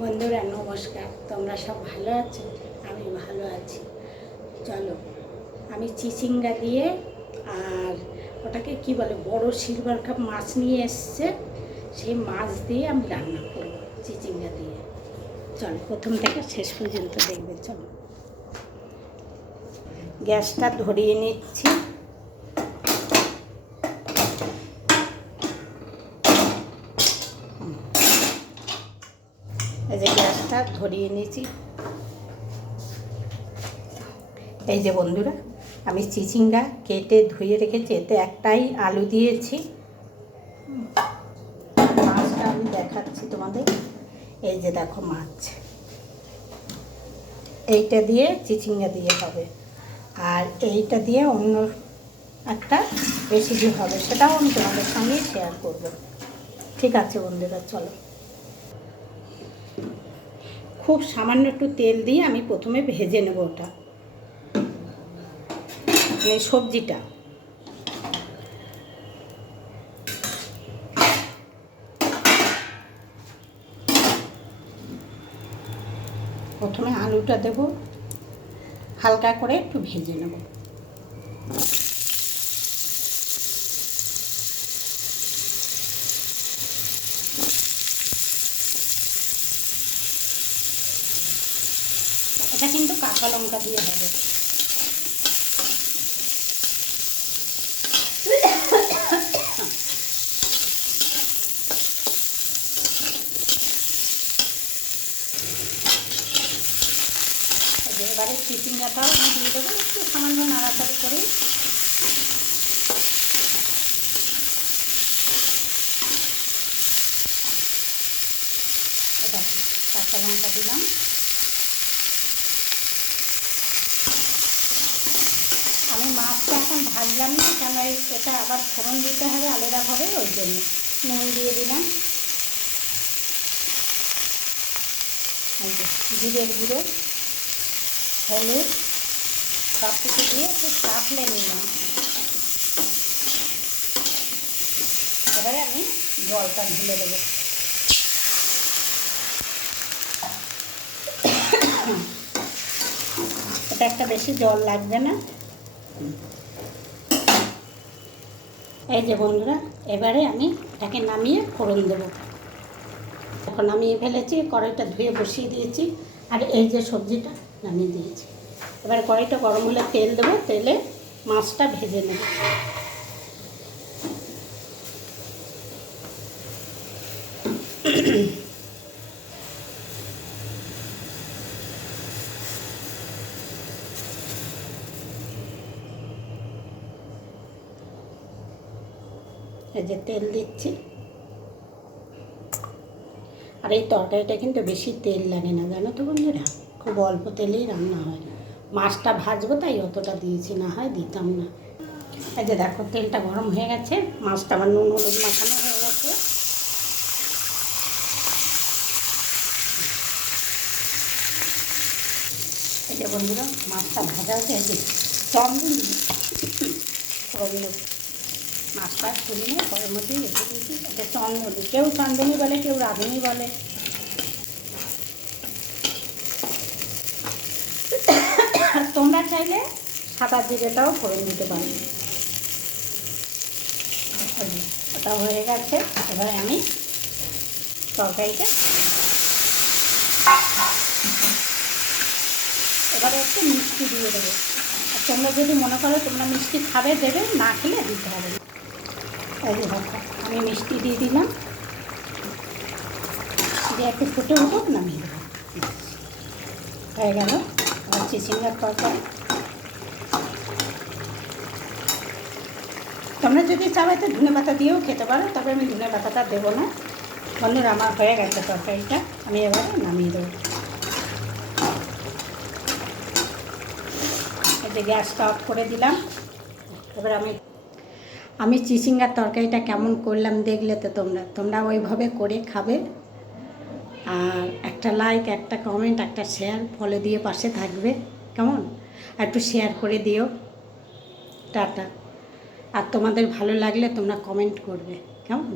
বন্ধুরা নমস্কার, তোমরা সব ভালো আছো? আমি ভালো আছি। চলো, আমি চিচিঙ্গা দিয়ে আর ওটাকে কি বলে বড় সিলভার কাপ মাছ নিয়ে এসছে, সেই মাছ দিয়ে আমি রান্না করব চিচিঙ্গা দিয়ে। চলো প্রথম থেকে শেষ পর্যন্ত দেখবে। চলো, গ্যাসটা ধরিয়ে নিচ্ছি। এই যে গ্যাসটা ধরিয়ে নিয়েছি। এই যে বন্ধুরা, আমি চিচিঙ্গা কেটে ধুয়ে রেখেছি, এতে একটাই আলু দিয়েছি। মাছটা আমি দেখাচ্ছি তোমাদের। এই যে দেখো মাছ, এইটা দিয়ে চিচিঙ্গা দিয়ে হবে, আর এইটা দিয়ে অন্য একটা রেসিপি হবে, সেটাও আমি তোমাদের সঙ্গে শেয়ার করব। ঠিক আছে বন্ধুরা, চলো। খুব সামান্য একটু তেল দিয়ে আমি প্রথমে ভেজে নেব ওটা, মানে সবজিটা। প্রথমে আলুটা দেব, হালকা করে একটু ভেজে নেব। এটা কিন্তু কাঁচা লঙ্কা দিয়ে হবে। এবারে চিচিঙ্গাটাও আমি দিয়ে দেবো, একটু সামান্য নাড়াচাড়ি করে। দেখো, কাঁচা লঙ্কা দিলাম। আমি মাছটা এখন ভাজলাম না, কেন এটা আবার ফোড়ন দিতে হবে আলাদাভাবে, ওই জন্য নুন দিয়ে দিলাম। এই যে জিরের গুঁড়ো, হলুদ, সব কিছু দিয়ে একটু চাপলে নিলাম। এবারে আমি জলটা ঢেলে দেবো। এটা একটা বেশি জল লাগবে না। এই যে বন্ধুরা, এবারে আমি এটাকে নামিয়ে ফোড়ন দেবো। এখন নামিয়ে ফেলেছি, কড়াইটা ধুয়ে বসিয়ে দিয়েছি, আর এই যে সবজিটা নামিয়ে দিয়েছি। এবার কড়াইটা গরম হলে তেল দেবো, তেলে মাছটা ভেজে নেব। এই যে তেল দিচ্ছি, আর এই তরকারিটা কিন্তু বেশি তেল লাগে না, জানো তো বন্ধুরা, খুব অল্প তেলেই রান্না হয়। মাছটা ভাজবো তাই অতটা দিয়েছি, না হয় দিতাম না। এই যে দেখো, তেলটা গরম হয়ে গেছে, মাছটা আমার নুন হলুদ মাখানো হয়ে গেছে। এই যে বন্ধুরা, মাছটা ভাজা হচ্ছে। এই যে চন্দন মাছটা তুলে নিয়ে ঘরের মধ্যেই রেখে দিয়েছি। এটা চন্দনী, কেউ চন্দনী বলে, কেউ রাঁধুনি বলে। তোমরা চাইলে সাদা জিরেটাও ফোড়ন দিতে পারো। ওটা হয়ে গেছে, এবার আমি তরকারিটা এবারে একটু মিষ্টি দিয়ে দেবো। আর তোমরা যদি মনে করো তোমরা মিষ্টি খাবে, দেবে, না খেলে দিতে হবে। এই যে দেখো, আমি মিষ্টি দিয়ে দিলাম, দিয়ে একটু ফুটে উঠুক, নামিয়ে দেবো। হয়ে গেল আর চিচিঙ্গার তরকারি। তোমরা যদি চাও তো ধনে পাতা দিয়েও খেতে পারো, তবে আমি ধনে পাতাটা দেবো না। বন্ধুরা, আমার হয়ে গেছে তরকারিটা, আমি এবারে নামিয়ে দেবো। এই যে গ্যাসটা অফ করে দিলাম। এবার আমি চিচিঙ্গার তরকারিটা কেমন করলাম দেখলে তো তোমরা ওইভাবে করে খাবে। আর একটা লাইক, একটা কমেন্ট, একটা শেয়ার, ফলো দিয়ে পাশে থাকবে, কেমন? আর একটু শেয়ার করে দিও। টাটা। আর তোমাদের ভালো লাগলে তোমরা কমেন্ট করবে, কেমন?